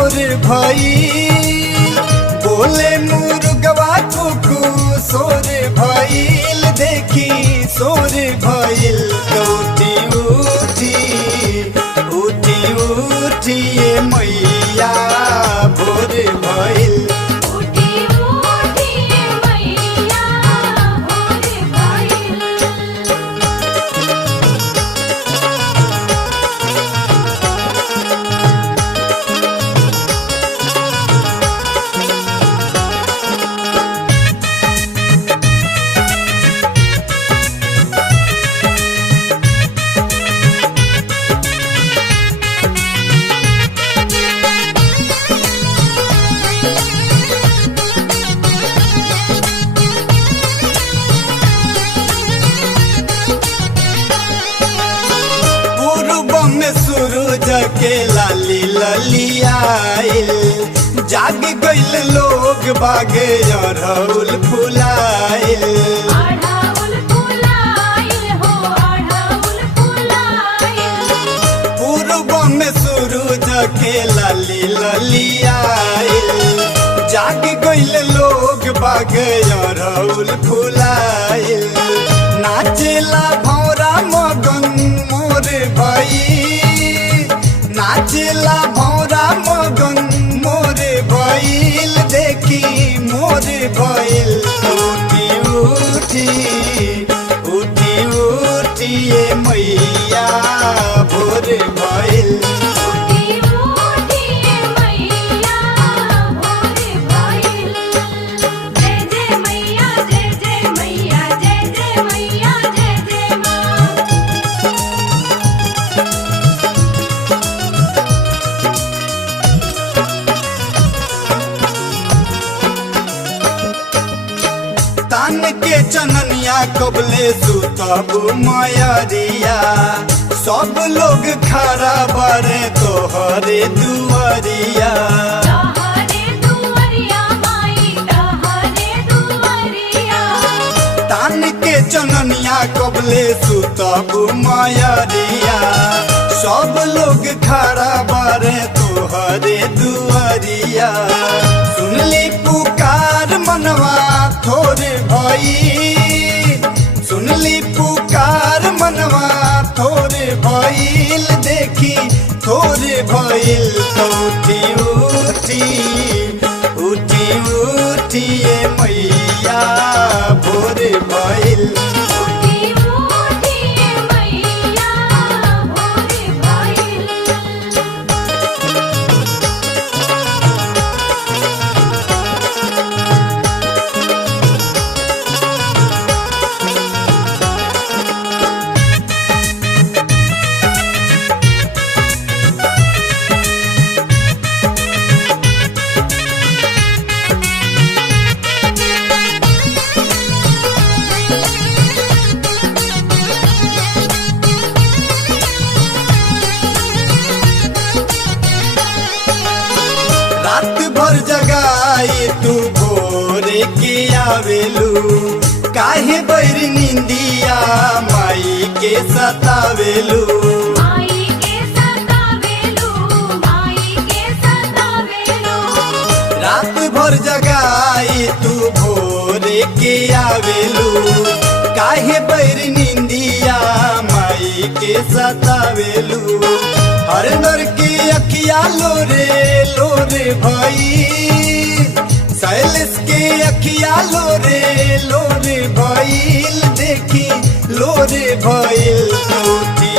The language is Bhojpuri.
सोर भाई बोले मुर्गवा कुकू सोर भइल देखी सोर भइल उठी उठी उठी उठी ये मैया भोर भइल सूरज के लाली ललियाइल जाग गइल लोग बागे अड़हुल फुलाइल पूर्व में सूरज के लाली ललियाइल जाग गइल लोग बागे अड़हुल फुलाइल नाचेला भौरा मगन मोर भाई नाचेला भौरा मगन मोर भइल देखी मोर भइल उठी उठी उठी उठी ये मैया भोर भइल तान के चननिया कबले सुतब मयरिया सब लोग खड़ा बारे तोहरे दुआरिया तान के चननिया कबले सुतब मयरिया सब लोग खड़ा बारे तोहरे दुआरिया सुनली पुकार मनवा थोरे भाई सुनली पुकार मनवा थोरे भइल देखी थोरे भइल उठी उठी उठी उठी ये मैया भोर भइल रात भर जगाई तू भोरे के आवेलू काहे बैर निंदिया माई के सतावेलू रात भर जगाई तू भोरे के आवेलू काहे बैर निंदिया माई के सतावेलू हर नर के अखिया लोरे लोरे भाई सैलस के अखिया लोरे लोरे भइल देखी लोरे भइल उठी